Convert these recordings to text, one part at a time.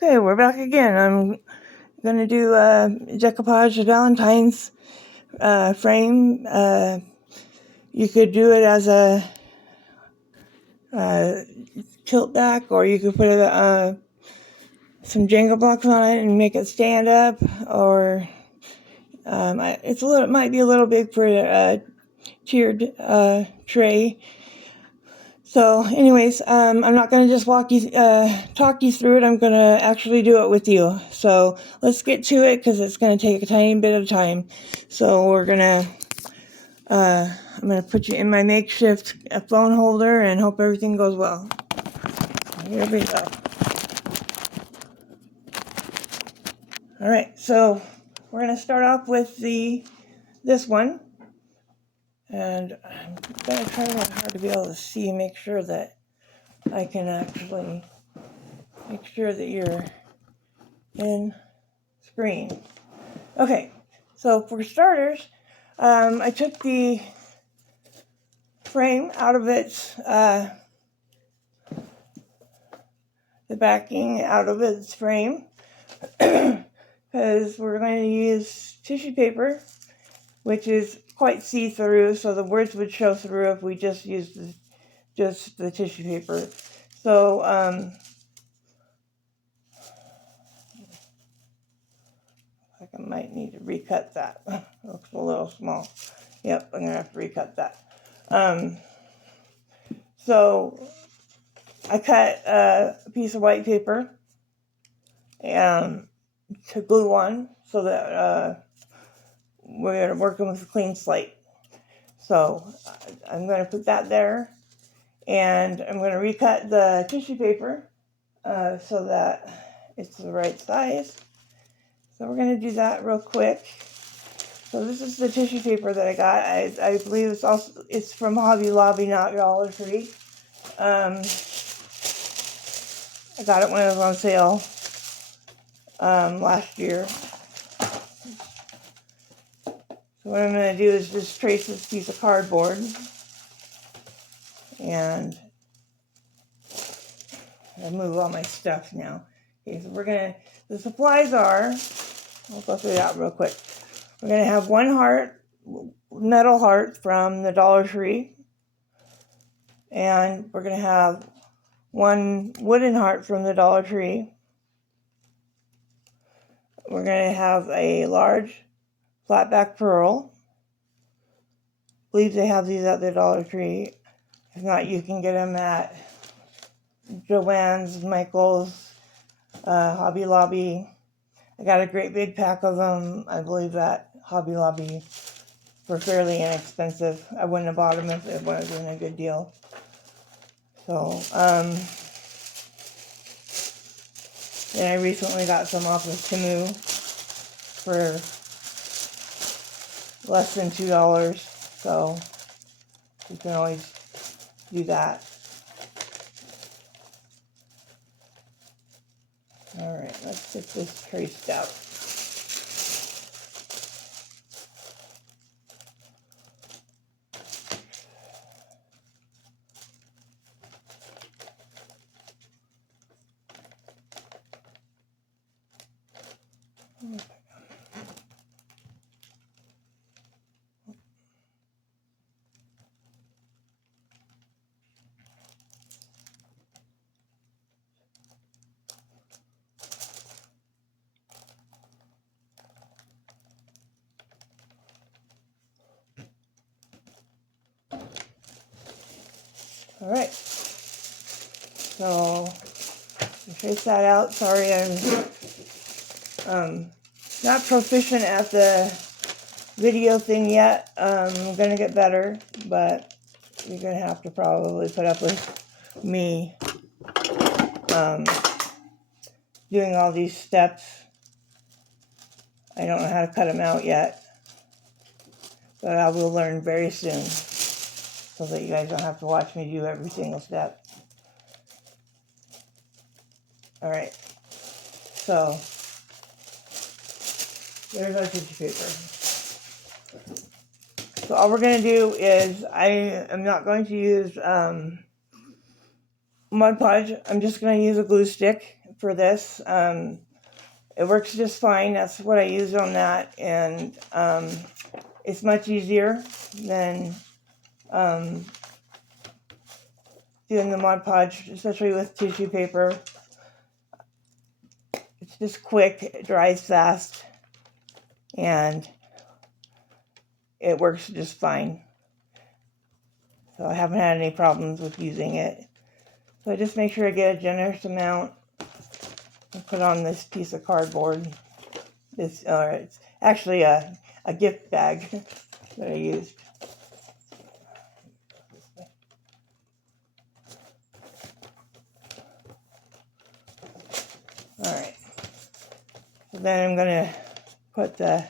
Okay, we're back again. I'm going to do decoupage Valentine's frame. You could do it as a tilt back, or you could put some Jenga blocks on it and make it stand up, or it might be a little big for a tiered tray. So anyways, I'm not going to just talk you through it. I'm going to actually do it with you. So let's get to it because it's going to take a tiny bit of time. So I'm going to put you in my makeshift phone holder and hope everything goes well. Here we go. All right, so we're going to start off with this one. And I'm going to try really hard to be able to make sure that I can actually make sure that you're in screen. Okay, so for starters, I took the frame out of its, the backing out of its frame, because we're going to use tissue paper, which is quite see-through, so the words would show through if we just used just the tissue paper. So, I might need to recut that. It looks a little small. Yep, I'm going to have to recut that. So I cut a piece of white paper and to glue on so that we're working with a clean slate. So I'm going to put that there, and I'm going to recut the tissue paper so that it's the right size. So we're going to do that real quick. So this is the tissue paper that I got. I believe it's from Hobby Lobby, not Dollar Tree. I got it when it was on sale last year. So what I'm going to do is just trace this piece of cardboard, and I'll move all my stuff now. Okay, so the supplies are, I'll go through that real quick. We're going to have one metal heart from the Dollar Tree, and we're going to have one wooden heart from the Dollar Tree. We're going to have a large flatback pearl. I believe they have these at the Dollar Tree. If not, you can get them at Joann's, Michael's, Hobby Lobby. I got a great big pack of them. I believe that Hobby Lobby were fairly inexpensive. I wouldn't have bought them if it wasn't a good deal. So, then I recently got some off of Temu for less than $2. So you can always do that. Alright, let's get this traced out. Alright, so trace that out. Sorry, I'm not proficient at the video thing yet. I'm gonna get better, but you're gonna have to probably put up with me doing all these steps. I don't know how to cut them out yet, but I will learn very soon, so that you guys don't have to watch me do every single step. Alright, so there's our tissue paper. So all we're going to do is, I am not going to use Mod Podge. I'm just going to use a glue stick for this. It works just fine. That's what I use on that, and it's much easier than doing the Mod Podge, especially with tissue paper. It's just quick, it dries fast, and it works just fine. So I haven't had any problems with using it. So I just make sure I get a generous amount and put on this piece of cardboard. It's actually a gift bag that I used. Alright. So then I'm going to put the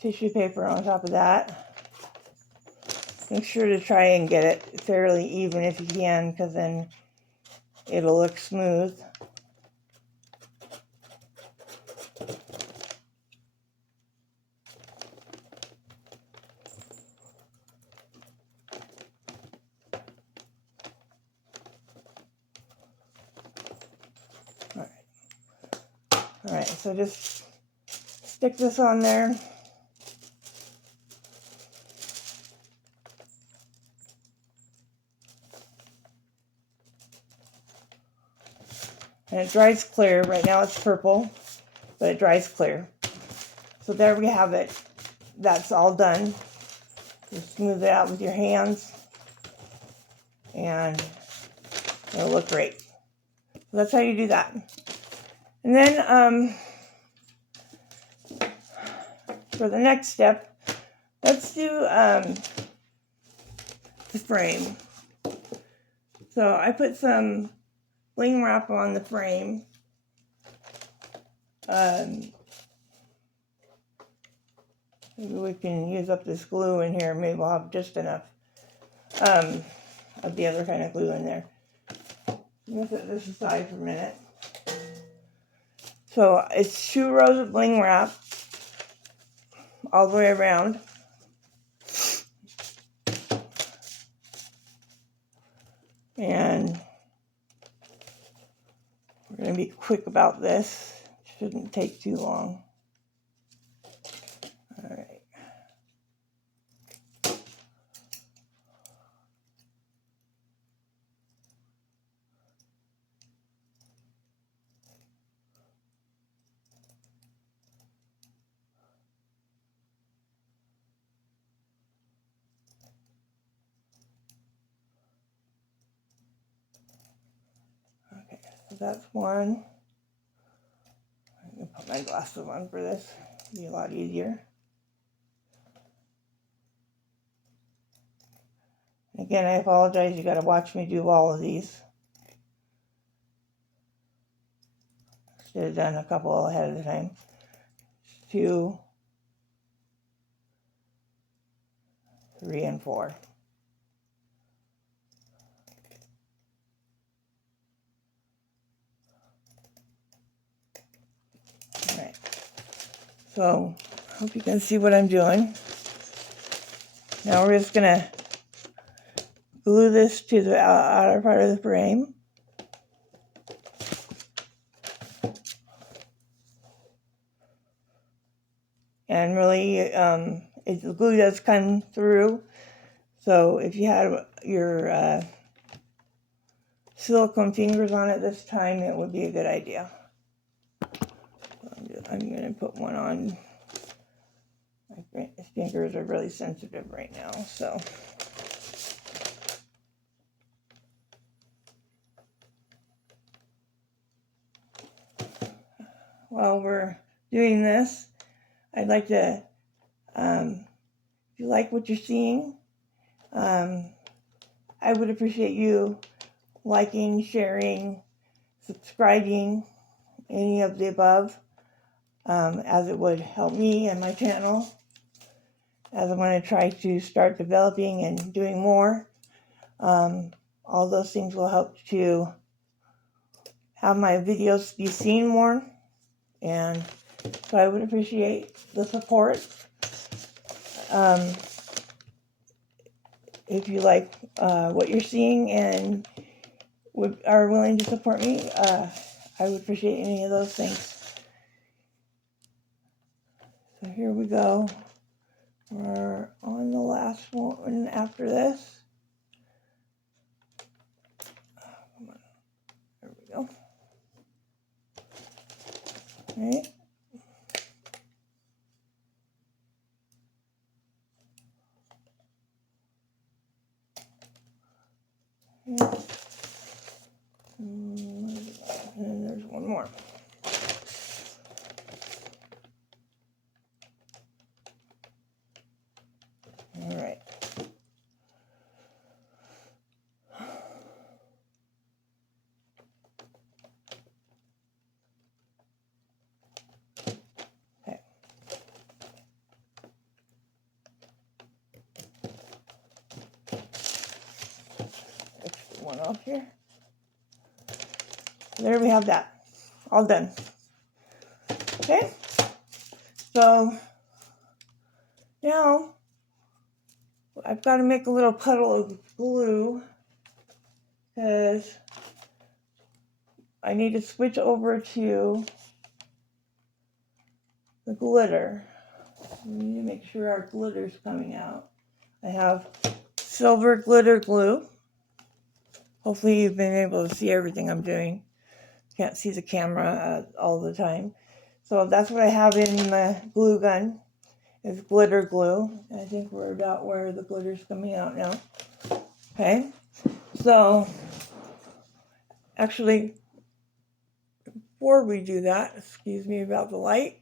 tissue paper on top of that. Make sure to try and get it fairly even if you can, because then it'll look smooth. Alright, so just stick this on there. And it dries clear. Right now it's purple, but it dries clear. So there we have it. That's all done. Just smooth it out with your hands, and it'll look great. So that's how you do that. And then for the next step, let's do the frame. So I put some bling wrap on the frame. Maybe we can use up this glue in here. Maybe we'll have just enough of the other kind of glue in there. I'm going to set this aside for a minute. So it's 2 rows of bling wrap all the way around. And we're going to be quick about this. It shouldn't take too long. All right. Okay, so that's one. I'm going to put my glasses on for this. It'll be a lot easier. Again, I apologize. You got to watch me do all of these. Should have done a couple ahead of the time. 2, 3, and 4. All right. So, hope you can see what I'm doing. Now we're just going to glue this to the outer part of the frame. And really, the glue does come through. So if you had your silicone fingers on it this time, it would be a good idea. I'm going to put one on. My fingers are really sensitive right now, so. While we're doing this, I'd like to, if you like what you're seeing, I would appreciate you liking, sharing, subscribing, any of the above, as it would help me and my channel, as I'm going to try to start developing and doing more. All those things will help to have my videos be seen more, and so I would appreciate the support. If you like what you're seeing, and are willing to support me, I would appreciate any of those things. So here we go. We're on the last one after this. Come on. There we go. Okay. And there's one more. All right. Okay. Extra one off here. There we have that. All done. Okay. So now I've got to make a little puddle of glue because I need to switch over to the glitter. We need to make sure our glitter's coming out. I have silver glitter glue. Hopefully you've been able to see everything I'm doing. Can't see the camera all the time. So that's what I have in the glue gun, is glitter glue. I think we're about where the glitter's coming out now. Okay, so actually, before we do that, excuse me about the light.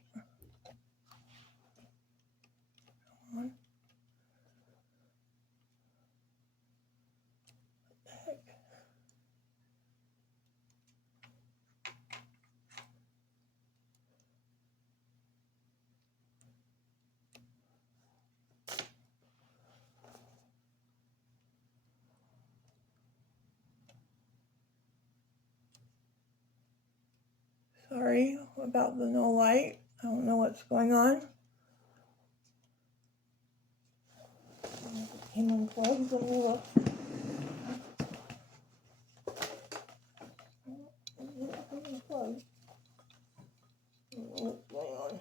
Sorry about the no light. I don't know what's going on. Came unplugged. Let me look. Unplugged. What's going on?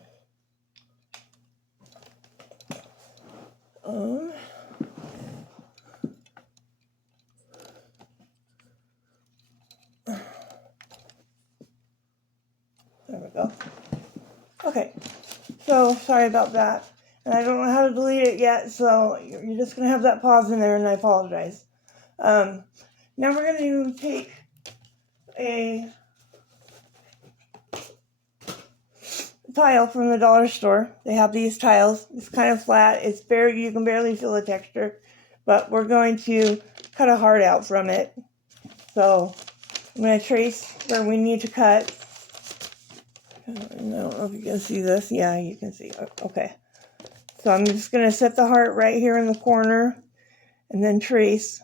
There we go. Okay, so sorry about that. And I don't know how to delete it yet, so you're just going to have that pause in there, and I apologize. Now we're going to take a tile from the dollar store. They have these tiles. It's kind of flat. You can barely feel the texture, but we're going to cut a heart out from it. So I'm going to trace where we need to cut. I don't know if you can see this. Yeah, you can see. Okay. So I'm just going to set the heart right here in the corner and then trace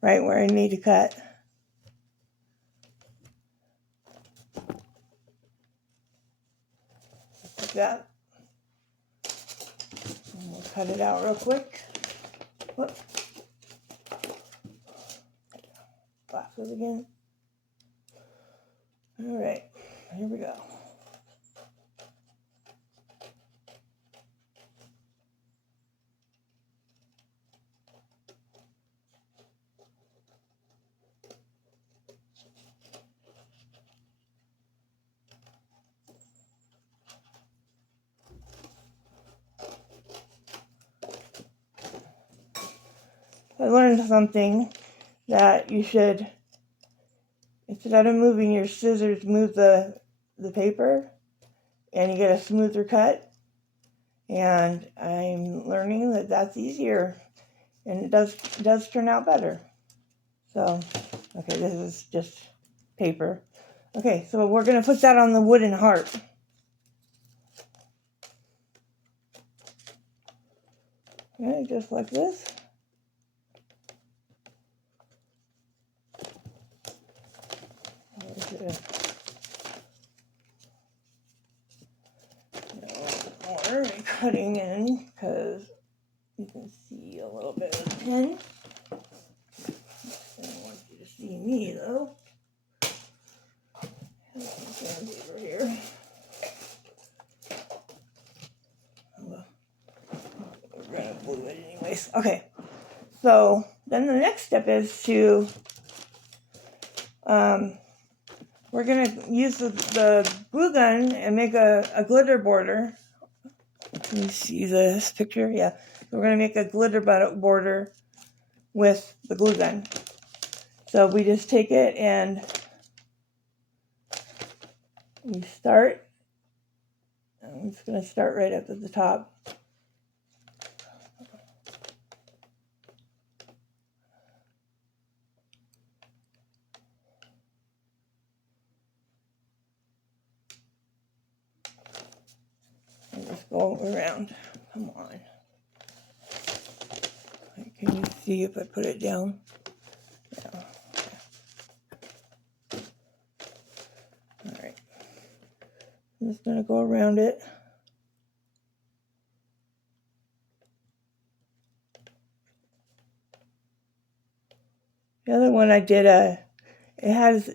right where I need to cut. Like that. And we'll cut it out real quick. Whoop. Glasses again. All right, here we go. I learned something that you should, instead of moving your scissors, move the paper and you get a smoother cut. And I'm learning that that's easier and it does turn out better. So, okay, this is just paper. Okay, so we're going to put that on the wooden heart. Okay, just like this. More cutting in because You can see a little bit of the pen. I don't want you to see me though. Have some sandpaper here. We're gonna glue it anyways. Okay. So then the next step is to we're gonna use the glue gun and make a glitter border. Can you see this picture? Yeah. So we're gonna make a glitter border with the glue gun. So we just take it and we start. I'm just gonna start right up at the top. And just go around. Come on. Can you see if I put it down? Yeah. All right. I'm just gonna go around it. The other one I did it has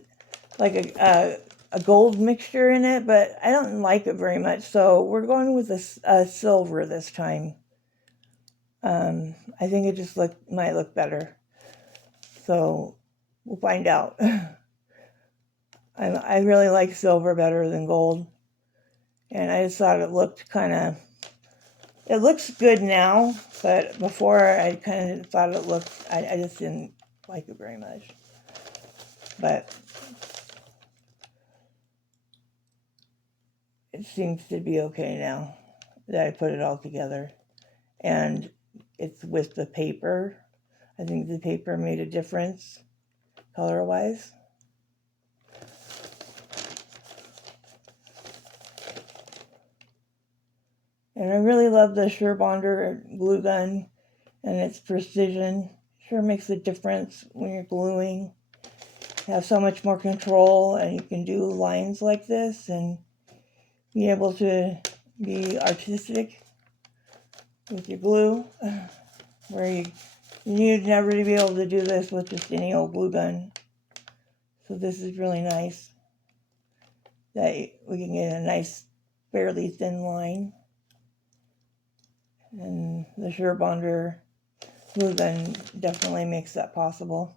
like a gold mixture in it, but I don't like it very much. So we're going with a silver this time. I think it just might look better. So we'll find out. I really like silver better than gold. And I just thought it looked it looks good now, but before I kind of thought it looked, I just didn't like it very much. But it seems to be okay now that I put it all together. And it's with the paper. I think the paper made a difference color-wise. And I really love the SureBonder glue gun and its precision. Sure makes a difference when you're gluing. You have so much more control, and you can do lines like this and be able to be artistic with your glue, where you'd never be able to do this with just any old glue gun. So this is really nice that we can get a nice, fairly thin line. And the SureBonder glue gun definitely makes that possible.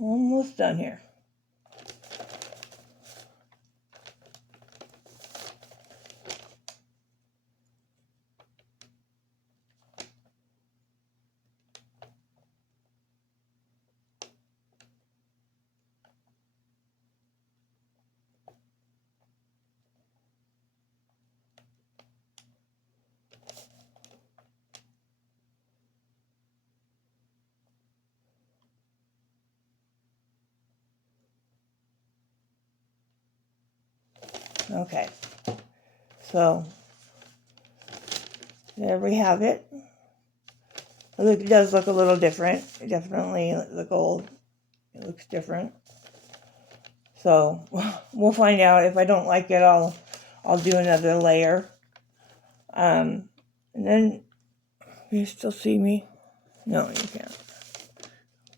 Almost done here. Okay, so there we have it. It does look a little different. Definitely the gold, it looks different. So we'll find out. If I don't like it, I'll do another layer. And then, can you still see me? No, you can't.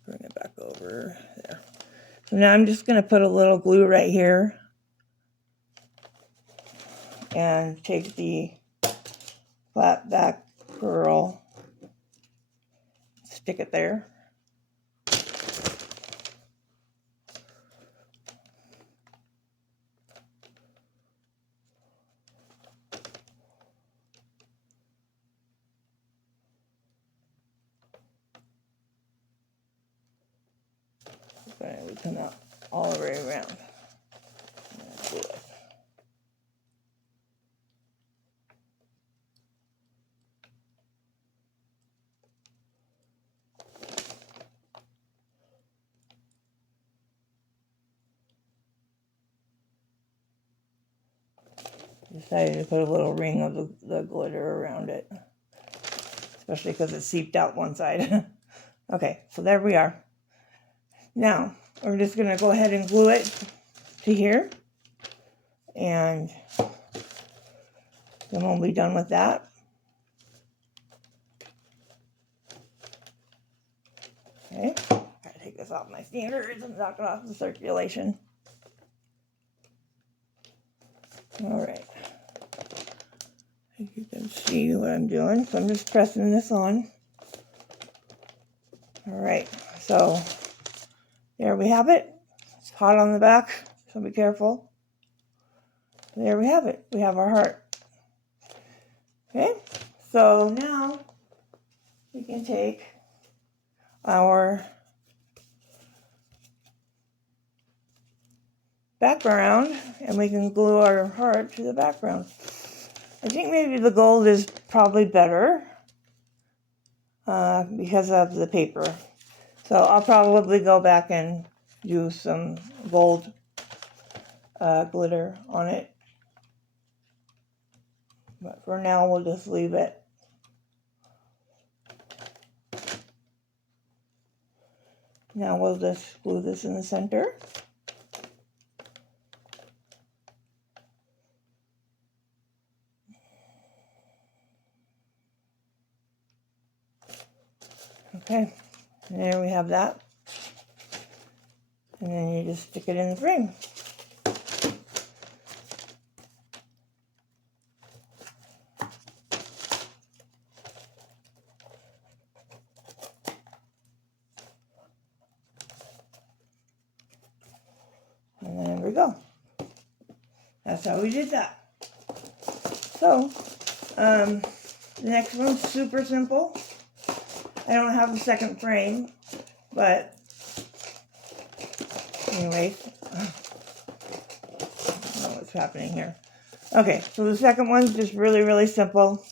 Bring it back over there. So now I'm just going to put a little glue right here. And take the flat back pearl, stick it there. Okay, we come out all the way around. Do it. Decided to put a little ring of the glitter around it, especially because it seeped out one side. Okay, so there we are. Now we're just going to go ahead and glue it to here, and then we'll be done with that. Okay, gotta take this off my fingers and knock it off the circulation. All right, I think you can see what I'm doing. So I'm just pressing this on. All right, so there we have it. It's hot on the back, so be careful. There we have it. We have our heart. Okay, so now we can take our background and we can glue our heart to the background. I think maybe the gold is probably better because of the paper. So I'll probably go back and do some gold glitter on it. But for now, we'll just leave it. Now we'll just glue this in the center. Okay, and there we have that. And then you just stick it in the frame. And there we go. That's how we did that. So, the next one's super simple. I don't have a second frame, but anyways, I don't know what's happening here. Okay, so the second one's just really, really simple.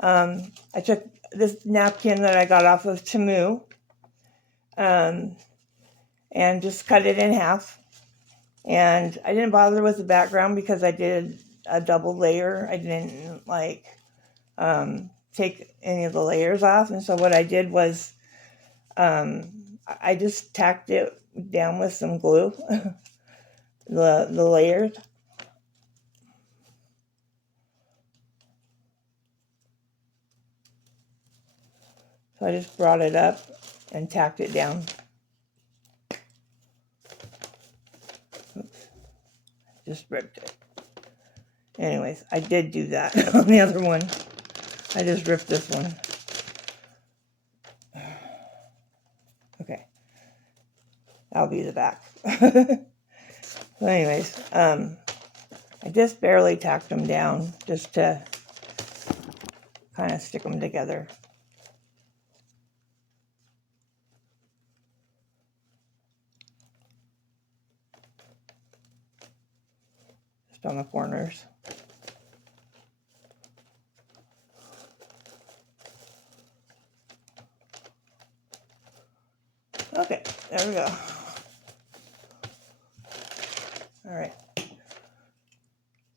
I took this napkin that I got off of Temu, and just cut it in half. And I didn't bother with the background because I did a double layer. I didn't like take any of the layers off. And so what I did was I just tacked it down with some glue, the layers. So I just brought it up and tacked it down. Oops. Just ripped it. Anyways, I did do that on the other one. I just ripped this one. Okay. That'll be the back. So anyways, I just barely tacked them down just to kind of stick them together. Just on the corners. Okay, there we go. All right.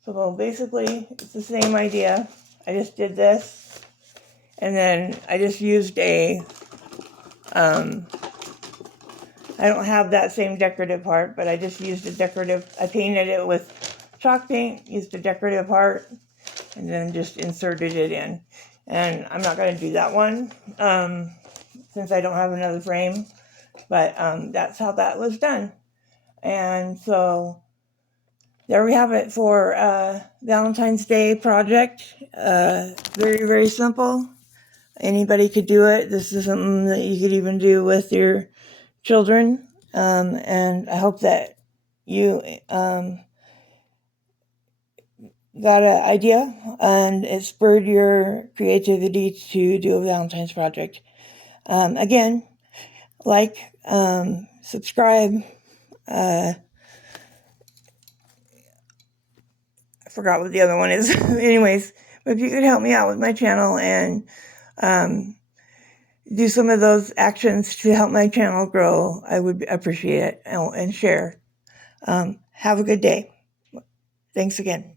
So basically, it's the same idea. I just did this, and then I just used a, I don't have that same decorative part, but I just used a decorative, I painted it with chalk paint, used a decorative part, and then just inserted it in. And I'm not going to do that one, since I don't have another frame, but that's how that was done. And so there we have it for Valentine's Day project. Very, very simple. Anybody could do it. This is something that you could even do with your children. And I hope that you got an idea and it spurred your creativity to do a Valentine's project. Again, like, subscribe. I forgot what the other one is. Anyways, but if you could help me out with my channel and do some of those actions to help my channel grow, I would appreciate it, and share. Have a good day. Thanks again.